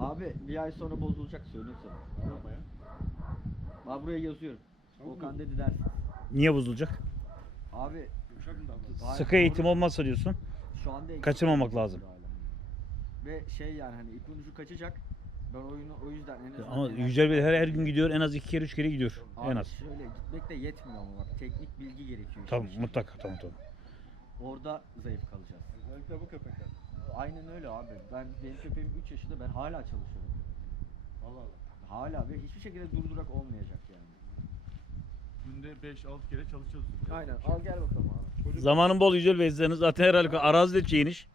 Abi bir ay sonra bozulacak söyleyeyim sana. Yapma ya. Abi buraya yazıyorum. Tamam Okan mı? dedi dersin. Niye bozulacak? Abi Yumuşak mı davranıyorsun? hayır, Sıkı doğru. eğitim olmazsa diyorsun. Şu anda eğitim Kaçırmamak hala. lazım. Ve şey yani hani ipin ucu kaçacak. Ben oyunu o yüzden en azından Ama enerji- Yücel Bey her gün gidiyor, en az 2 kere 3 kere gidiyor. Abi En az. şöyle gitmek de yetmiyor ama bak teknik bilgi gerekiyor. işin Tamam, içinde. mutlaka, tamam. Orada zayıf kalacağız. Özellikle bu köpekler. Aynen öyle abi. Benim köpeğim 3 yaşında, ben hala çalışıyorum. Allah Allah. Hala ve hiçbir şekilde durdurak olmayacak yani. Günde 5-6 kere çalışıyoruz. Aynen. Al gel bakalım abi. Çocuk Zamanın bol Yücel Bey, zaten herhalde arazide çiğniş.